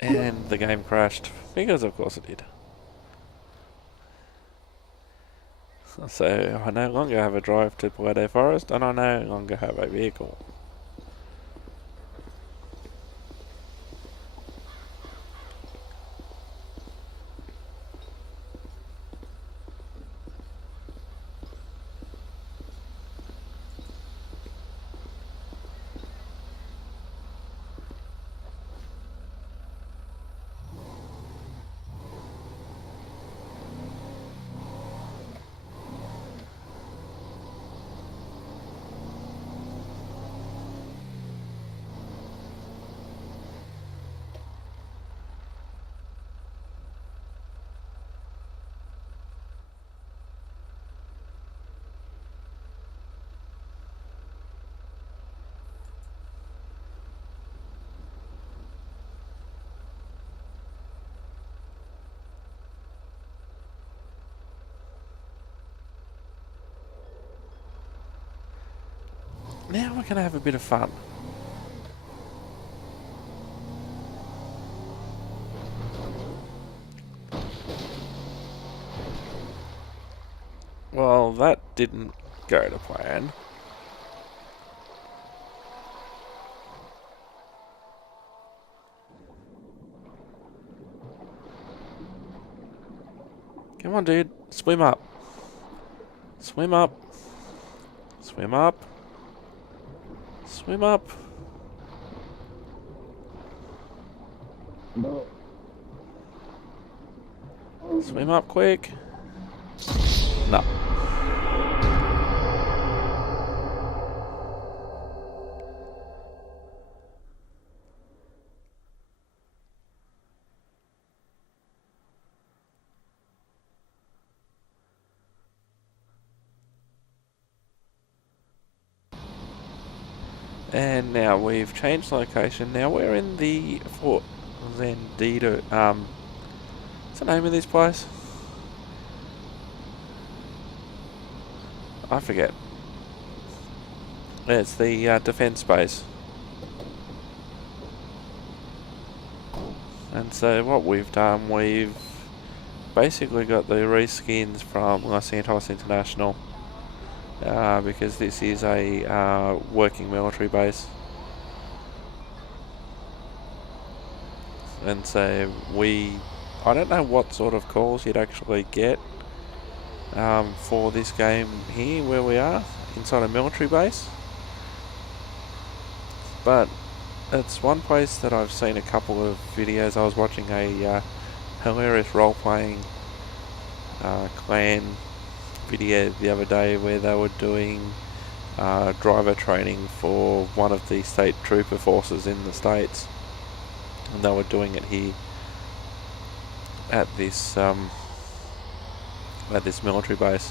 And the game crashed, because of course it did. So I no longer have a drive to Paleto Forest, and I no longer have a vehicle. Now we're going to have a bit of fun. Well, that didn't go to plan. Come on, dude. Swim up. Swim up. Swim up. Swim up. Swim up quick. No. And now we've changed location. Now we're in the Fort Zancudo. What's the name of this place? I forget. It's the defense base. And so what we've done, we've basically got the reskins from Los Santos International. Because this is a working military base, and so I don't know what sort of calls you'd actually get for this game here where we are inside a military base, but it's one place that I've seen a couple of videos. I was watching a hilarious role-playing clan video the other day where they were doing driver training for one of the state trooper forces in the States, and they were doing it here at this military base,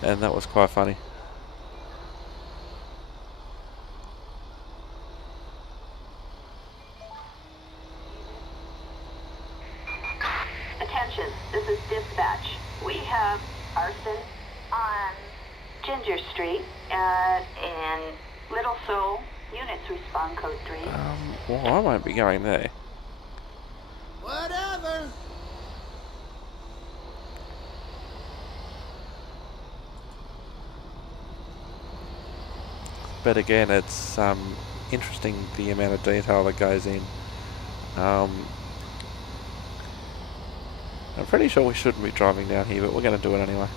and that was quite funny. Attention, this is dispatch. We have arson on Ginger Street in Little Seoul. Units respond code 3. Well, I won't be going there. Whatever. But again, it's interesting the amount of detail that goes in. I'm pretty sure we shouldn't be driving down here, but we're going to do it anyway.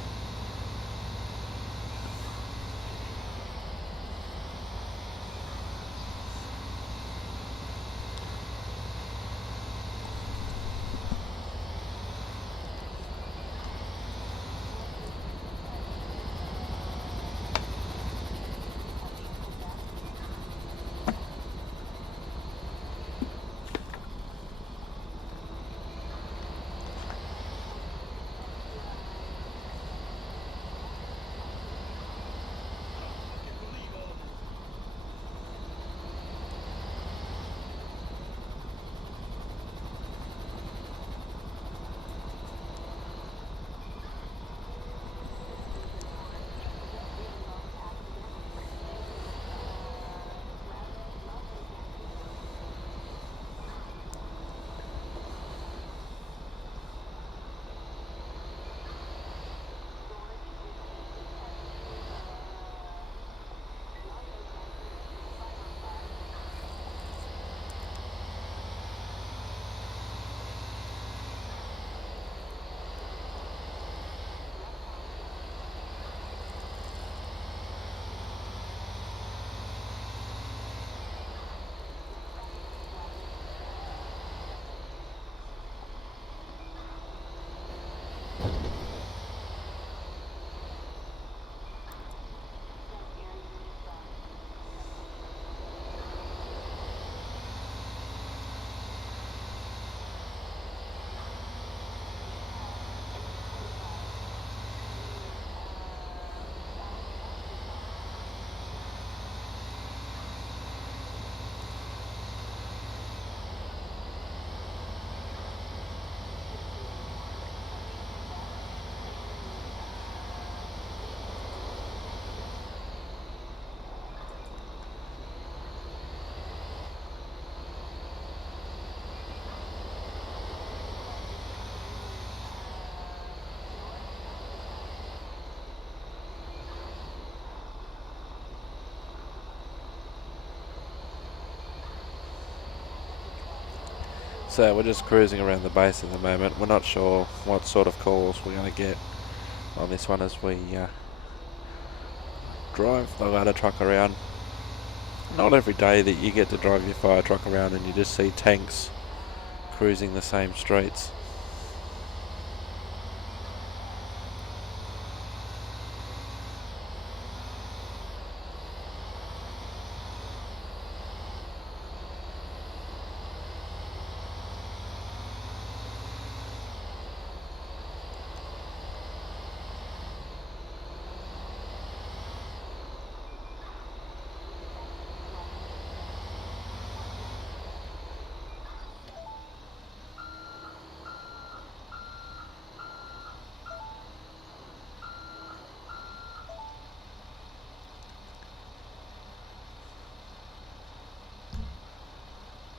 So we're just cruising around the base at the moment. We're not sure what sort of calls we're going to get on this one as we drive the ladder truck around. Not every day that you get to drive your fire truck around and you just see tanks cruising the same streets.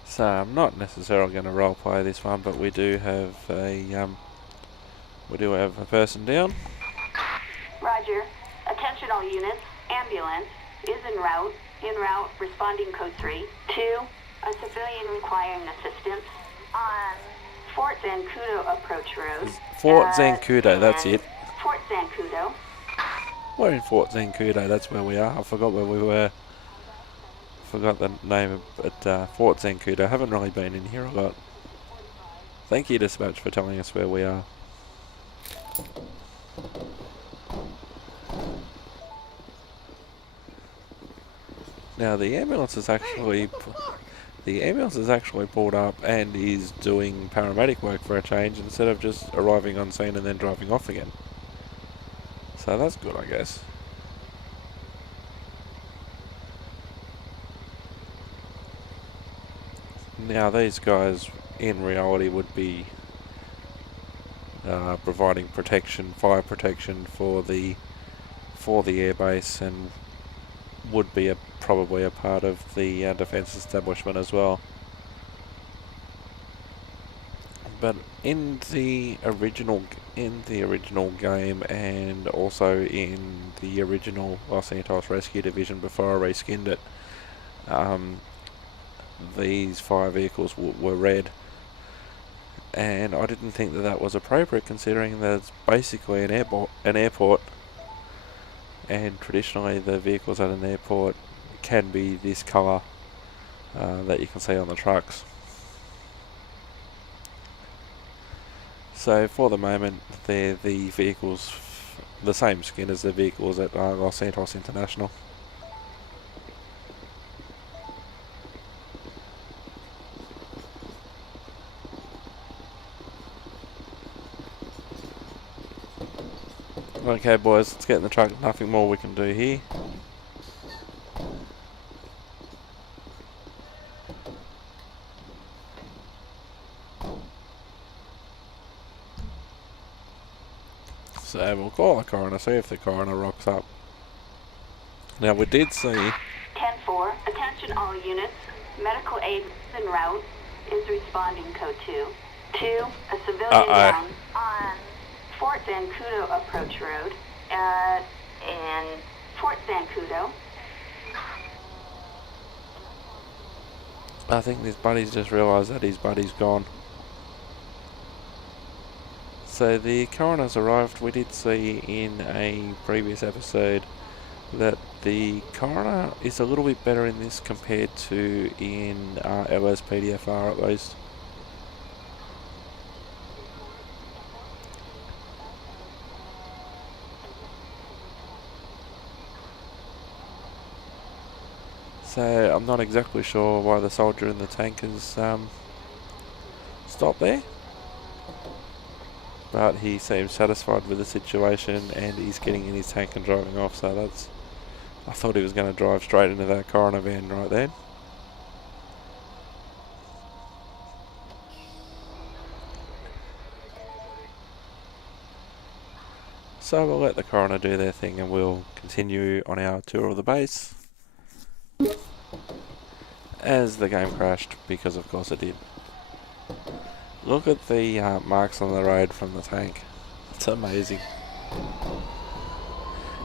So I'm not necessarily going to roleplay this one, but we do have a person down. Roger. Attention all units. Ambulance is en route. En route. Responding code 3. 2. A civilian requiring assistance on Fort Zancudo approach road. Fort Zancudo, that's it. Fort Zancudo. We're in Fort Zancudo, that's where we are. I forgot where we were. Forgot the name at Fort Zancudo. I haven't really been in here a lot. Thank you, Dispatch, for telling us where we are. Now the ambulance is actually pulled up and is doing paramedic work for a change instead of just arriving on scene and then driving off again. So that's good, I guess. Now these guys in reality would be providing protection, fire protection for the airbase, and would be probably a part of the defence establishment as well. But in the original game, and also in the original Los Santos Rescue Division before I reskinned it, these fire vehicles were red, and I didn't think that was appropriate, considering that it's basically an airport, and traditionally the vehicles at an airport can be this colour that you can see on the trucks. So for the moment they're the vehicles, the same skin as the vehicles at Los Santos International. Okay boys, let's get in the truck, nothing more we can do here. So we'll call the coroner, see if the coroner rocks up. Now we did see... 10-4, attention all units. Medical aid en route is responding code 2. 2, a civilian down on Fort Zancudo approach road, in Fort Zancudo. I think this buddy's just realised that his buddy's gone. So the coroner's arrived. We did see in a previous episode that the coroner is a little bit better in this compared to in LSPDFR at least. So I'm not exactly sure why the soldier in the tank has stopped there, but he seems satisfied with the situation and he's getting in his tank and driving off. So that's, I thought he was going to drive straight into that coroner van right then. So we'll let the coroner do their thing and we'll continue on our tour of the base. As the game crashed, because of course it did. Look at the marks on the road from the tank. It's amazing.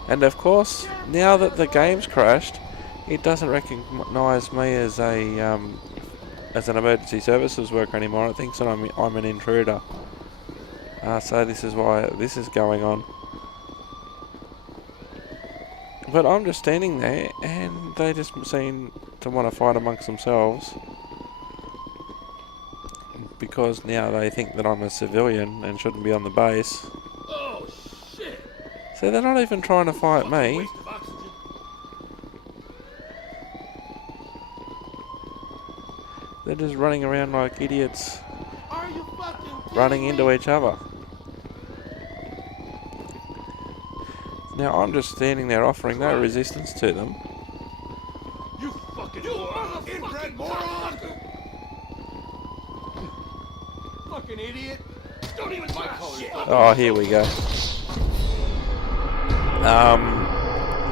And of course, now that the game's crashed, it doesn't recognise me as a as an emergency services worker anymore. It thinks that I'm an intruder. So this is why this is going on. But I'm just standing there, and they just seem to want to fight amongst themselves. Because now they think that I'm a civilian and shouldn't be on the base. Oh, shit! So they're not even trying to fight me. Waste of oxygen. They're just running around like idiots, Are you fucking kidding running me? into each other. Now I'm just standing there offering no resistance to them. You fucking moron! Inbred moron! Fucking idiot! Don't even my shit! Oh, here we go.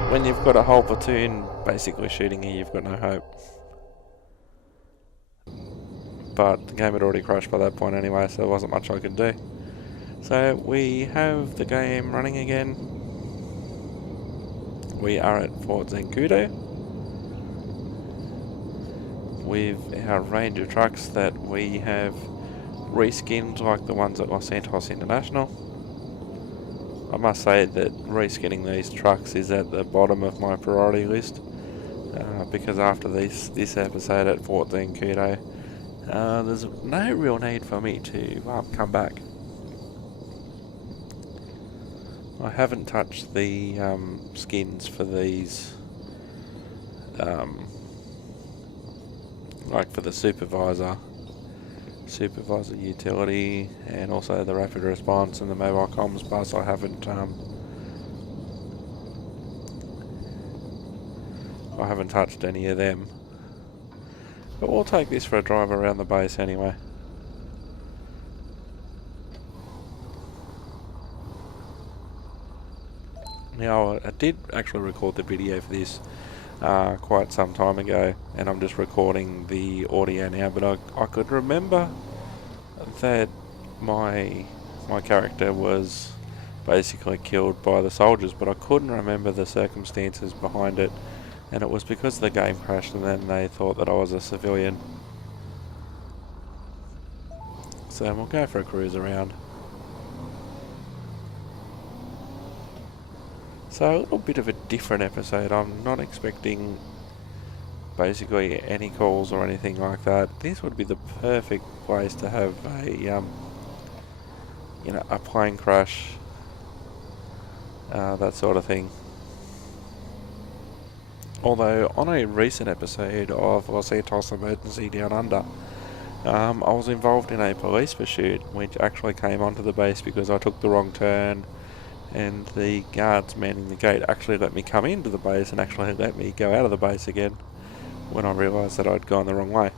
When you've got a whole platoon basically shooting you, you've got no hope. But the game had already crashed by that point anyway, so there wasn't much I could do. So we have the game running again. We are at Fort Zancudo with our range of trucks that we have reskinned like the ones at Los Santos International. I must say that reskinning these trucks is at the bottom of my priority list, because after this episode at Fort Zancudo, there's no real need for me to come back. I haven't touched the skins for these, like for the supervisor utility, and also the rapid response and the mobile comms bus. I haven't touched any of them, but we'll take this for a drive around the base anyway. Now, I did actually record the video for this quite some time ago, and I'm just recording the audio now, but I could remember that my character was basically killed by the soldiers, but I couldn't remember the circumstances behind it, and it was because the game crashed and then they thought that I was a civilian. So we'll go for a cruise around. So a little bit of a different episode. I'm not expecting basically any calls or anything like that. This would be the perfect place to have a a plane crash, that sort of thing. Although on a recent episode of Los Santos Emergency Down Under, I was involved in a police pursuit which actually came onto the base because I took the wrong turn, and the guards manning the gate actually let me come into the base and actually let me go out of the base again when I realised that I'd gone the wrong way.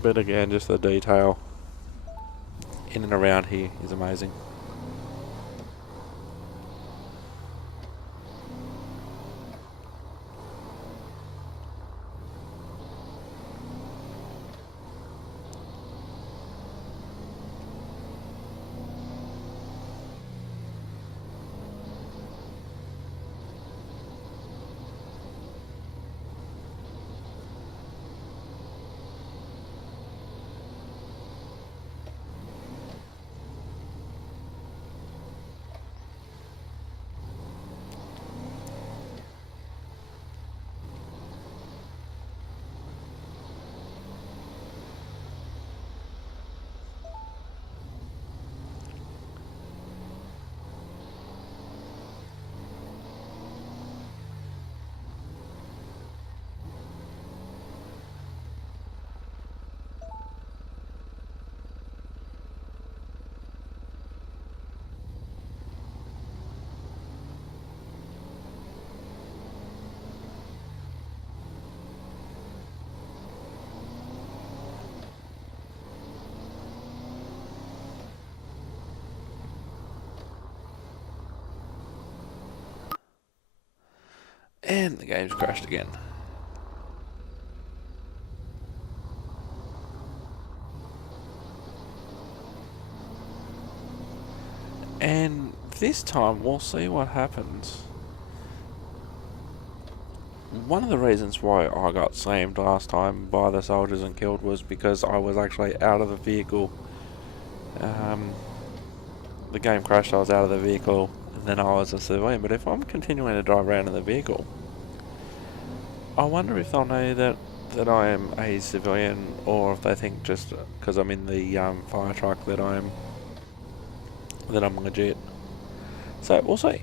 But again, just the detail in and around here is amazing. And the game's crashed again. And this time we'll see what happens. one of the reasons why I got slammed last time by the soldiers and killed was because I was actually out of the vehicle. The game crashed, I was out of the vehicle, and then I was a civilian. But if I'm continuing to drive around in the vehicle, I wonder if they'll know that I am a civilian, or if they think just because I'm in the fire truck that I'm legit. So we'll see.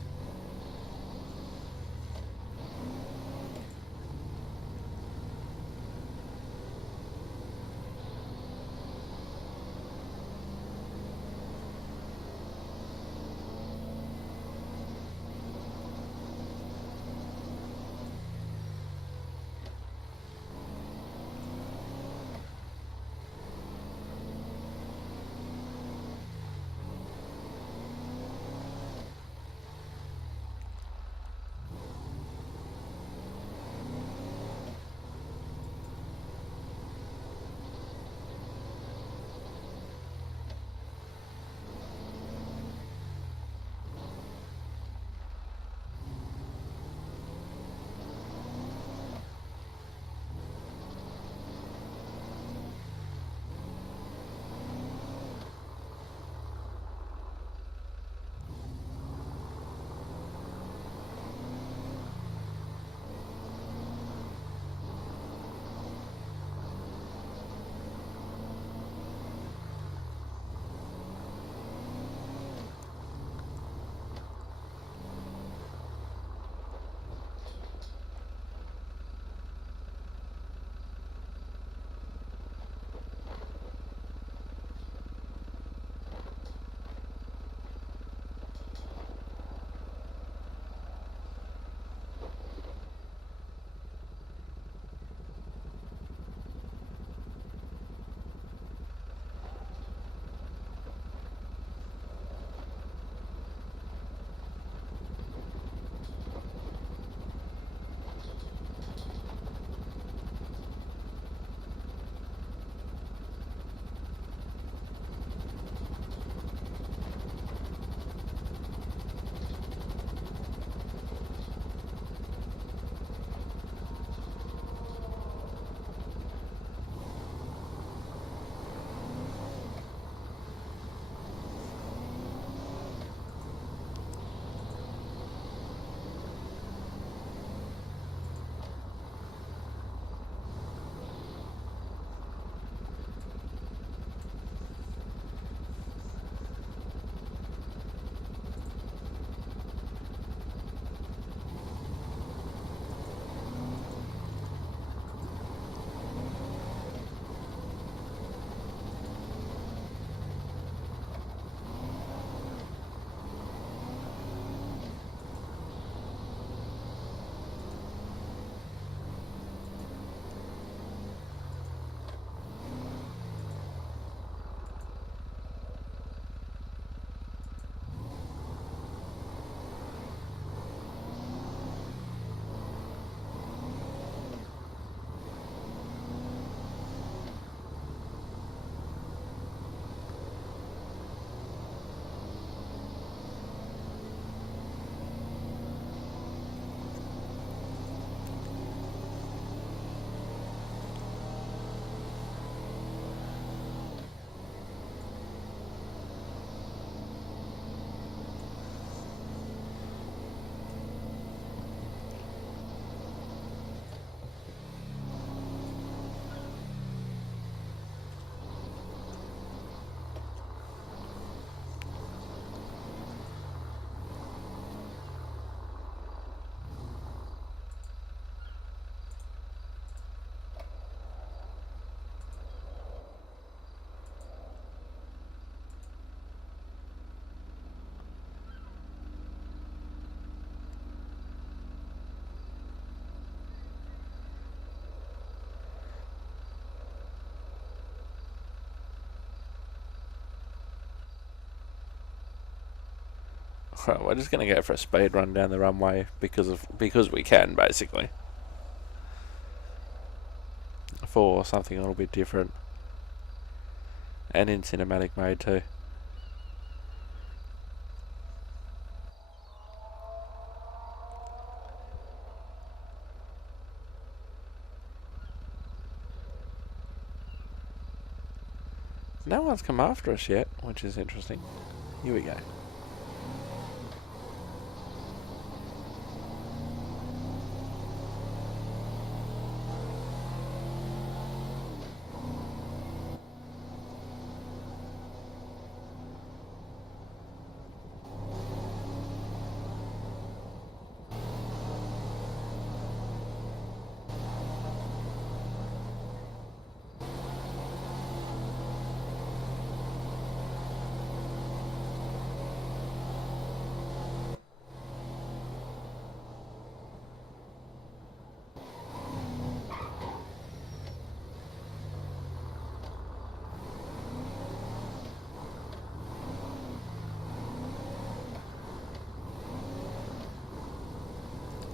We're just gonna go for a speed run down the runway because we can, basically, for something a little bit different, and in cinematic mode too. No one's come after us yet, which is interesting. Here we go.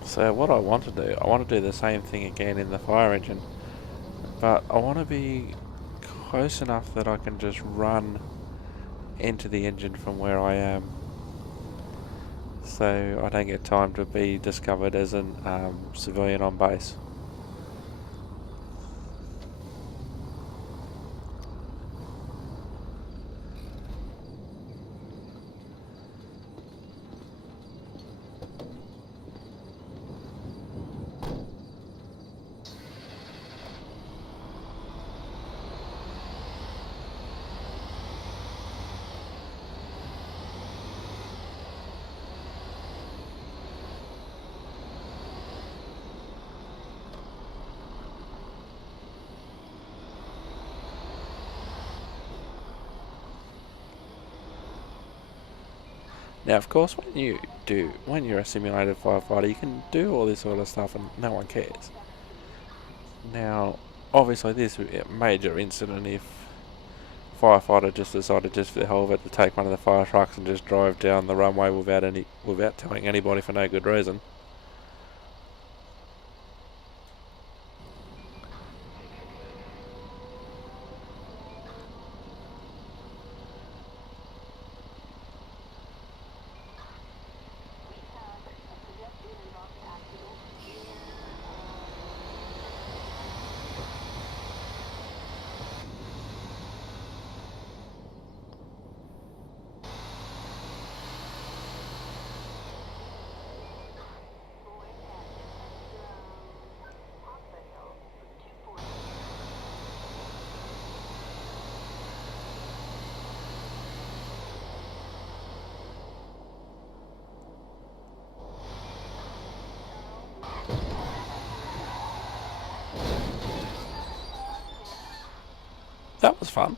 So what I want to do, I want to do the same thing again in the fire engine, but I want to be close enough that I can just run into the engine from where I am, so I don't get time to be discovered as a civilian on base. Now, of course, when you're a simulated firefighter, you can do all this sort of stuff and no one cares. Now, obviously, this would be a major incident if firefighter just decided just for the hell of it to take one of the fire trucks and just drive down the runway without telling anybody for no good reason. That was fun.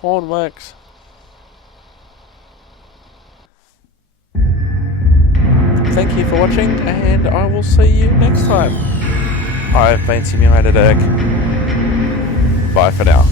Horn works. Thank you for watching, and I will see you next time. I've been Simulated Erk. Bye for now.